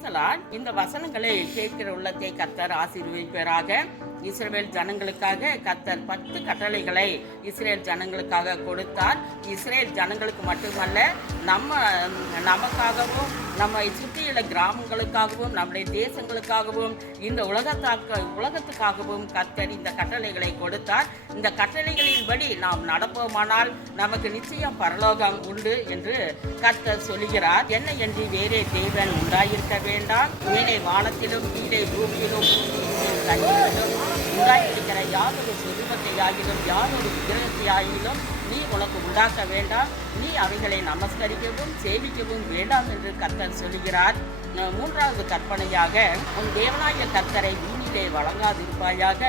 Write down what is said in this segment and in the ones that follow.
பிரைசலால் இந்த வசனங்களை கேட்கிற உள்ளத்தை கத்தர் ஆசீர்வதிப்பேராக. இஸ்ரேல் ஜனங்களுக்காக கத்தர் பத்து கட்டளைகளை இஸ்ரேல் ஜனங்களுக்காக கொடுத்தார். இஸ்ரேல் ஜனங்களுக்கு மட்டுமல்ல நம்ம நமக்காகவும் நம்மை சுற்றியுள்ள கிராமங்களுக்காகவும் நம்முடைய தேசங்களுக்காகவும் இந்த உலகத்தாக்க உலகத்துக்காகவும் கர்த்தர் இந்த கட்டளைகளை கொடுத்தார். இந்த கட்டளைகளின்படி நாம் நடப்போமானால் நமக்கு நிச்சயம் பரலோகம் உண்டு என்று கர்த்தர் சொல்லுகிறார். என்ன என்று வேறே தேவன் உண்டாயிருக்க வேண்டாம். மேலே வானத்திலும் கீழே பூமியிலும் தண்ணீரிலும் தண்ணீரிலும் உண்டாயிருக்கிற யாதொரு சொருபத்தையாகிலும் யாதொரு விக்கிரகத்தையாகிலும் நீ உனக்கு உண்டாக்க வேண்டாம். நீ அவைகளை நமஸ்கரிக்கவும் சேவிக்கவும் வேண்டாம் என்று கர்த்தர் சொல்கிறார் மூன்றாவது கற்பனையாக உன் தேவனாய கர்த்தரை வீணிலே வழங்காதிருப்பாயாக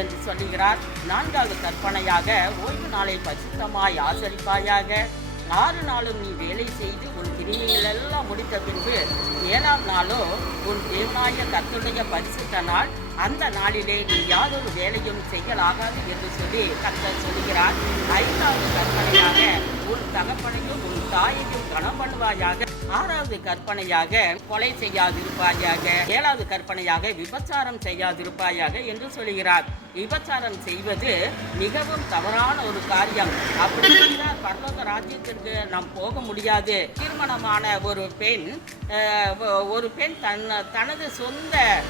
என்று சொல்லுகிறார். நான்காவது கற்பனையாக ஓய்வு நாளை பசித்தமாய் ஆசரிப்பாயாக. ஆறு நாளும் நீ வேலை செய்து உன் கிரியைகள் எல்லாம் முடித்த பின்பு ஏழாம் நாளோ உன் தேவனாய கர்த்தருடைய பரிசுத்த நாள் அந்த நாளிலே நீ யாதொரு வேலையும் செய்யலாகாது என்று சொல்லி கர்த்தர் சொல்கிறார் ஐந்தாவது கற்பனையாக உன் தகப்பனையும் உன் தாயையும் கனம் பண்ணுவாயாக ஆறாவது கற்பனையாக கொலை செய்யாதிருப்பாயாக ஏழாவது கற்பனையாக விபச்சாரம் செய்யாதிருப்பாயாக என்று சொல்கிறார். விபச்சாரம் செய்வது மிகவும் தவறான ஒரு காரியம். அப்படி செய்தால் பரலோக ராஜ்யத்திற்கு நாம் போக முடியாது. திருமணமான ஒரு பெண் ஒ- ஒரு பெண் தன் தனது சொந்த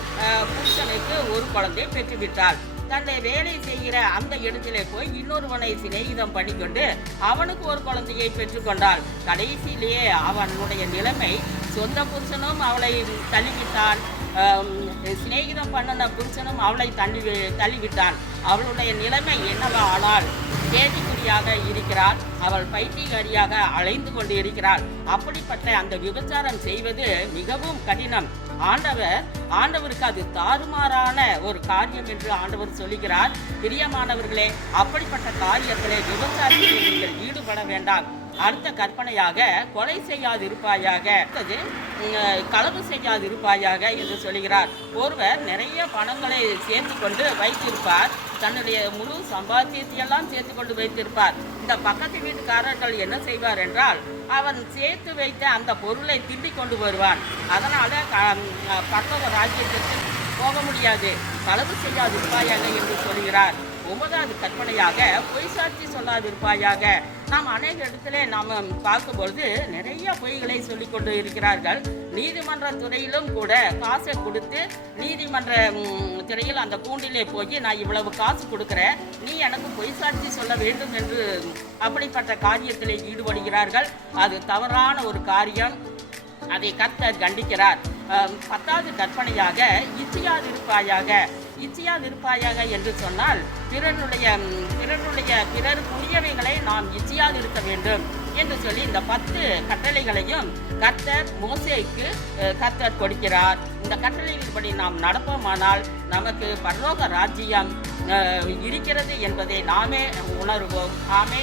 புருஷனுக்கு ஒரு குழந்தை பெற்றுவிட்டாள். தன்னை வேலை செய்கிற அந்த இடத்திலே போய் இன்னொருவனை சிநேகிதம் பண்ணிக்கொண்டு அவனுக்கு ஒரு குழந்தையை பெற்றுக்கொண்டாள். கடைசியிலேயே அவனுடைய நிலைமை சொந்த புருஷனும் அவளை தள்ளிவிட்டான். சிநேகிதம் பண்ணின புருஷனும் அவளை தள்ளி தள்ளிவிட்டான். அவளுடைய நிலைமை என்னவா ஆனால் கேள்விக்குறியாக இருக்கிறாள். அவள் பைத்தியகாரியாக அலைந்து கொண்டு இருக்கிறாள் அப்படிப்பட்ட அந்த விபச்சாரம் செய்வது மிகவும் கடினம். ஆண்டவர் ஆண்டவருக்கு அது தாறுமாறான ஒரு காரியம் என்று ஆண்டவர் சொல்லுகிறார். பிரியமானவர்களே அப்படிப்பட்ட காரியத்திலே விபச்சாரத்திலே நீங்கள் ஈடுபட வேண்டாம். அடுத்த கற்பனையாக கொலை செய்யாதிருப்பாயாக அடுத்தது களவு செய்யாதிருப்பாயாக என்று சொல்லுகிறார். ஒருவர் நிறைய பணங்களை சேர்த்து கொண்டு வைத்திருப்பார். தன்னுடைய முழு சம்பாத்தியத்தையெல்லாம் சேர்த்து கொண்டு வைத்திருப்பார். இந்த பக்கத்து வீட்டுக்காரர்கள் என்ன செய்வார் என்றால் அவன் சேர்த்து வைத்த அந்த பொருளை திருடி கொண்டு வருவான். அதனால் க- ராஜ்யத்திற்கு போக முடியாது. களவு செய்யாதிருப்பாயாக என்று சொல்கிறார். ஒன்பதாவது கற்பனையாக பொய் சாட்சி சொல்லாதிருப்பாயாக. நாம் அநேக இடத்துல நாம் பார்க்கும்பொழுது நிறைய பொய்களை சொல்லிக்கொண்டு இருக்கிறார்கள். நீதிமன்ற துறையிலும் கூட காசை கொடுத்து நீதிமன்ற துறையில் அந்த கூண்டிலே போய் நான் இவ்வளவு காசு கொடுக்குறேன். நீ எனக்கு பொய் சாட்சி சொல்ல வேண்டும் என்று அப்படிப்பட்ட காரியத்திலே ஈடுபடுகிறார்கள். அது தவறான ஒரு காரியம். அதை கர்த்தர் கண்டிக்கிறார். பத்தாவது கற்பனையாக இச்சையாக இருப்பாயாக என்று சொன்னால் பிறனுடைய பிறருடைய பிறனுடைய பிறருக்குரியவைகளை நாம் இச்சையாதிருக்க வேண்டும் என்று சொல்லி இந்த பத்து கட்டளைகளையும் கர்த்தர் மோசேக்கு கர்த்தர் கொடுக்கிறார். இந்த கட்டளைகளின்படி நாம் நடப்போமானால் நமக்கு பரலோக ராஜ்யம் இருக்கிறது என்பதை நாமே உணர்வோம். ஆமே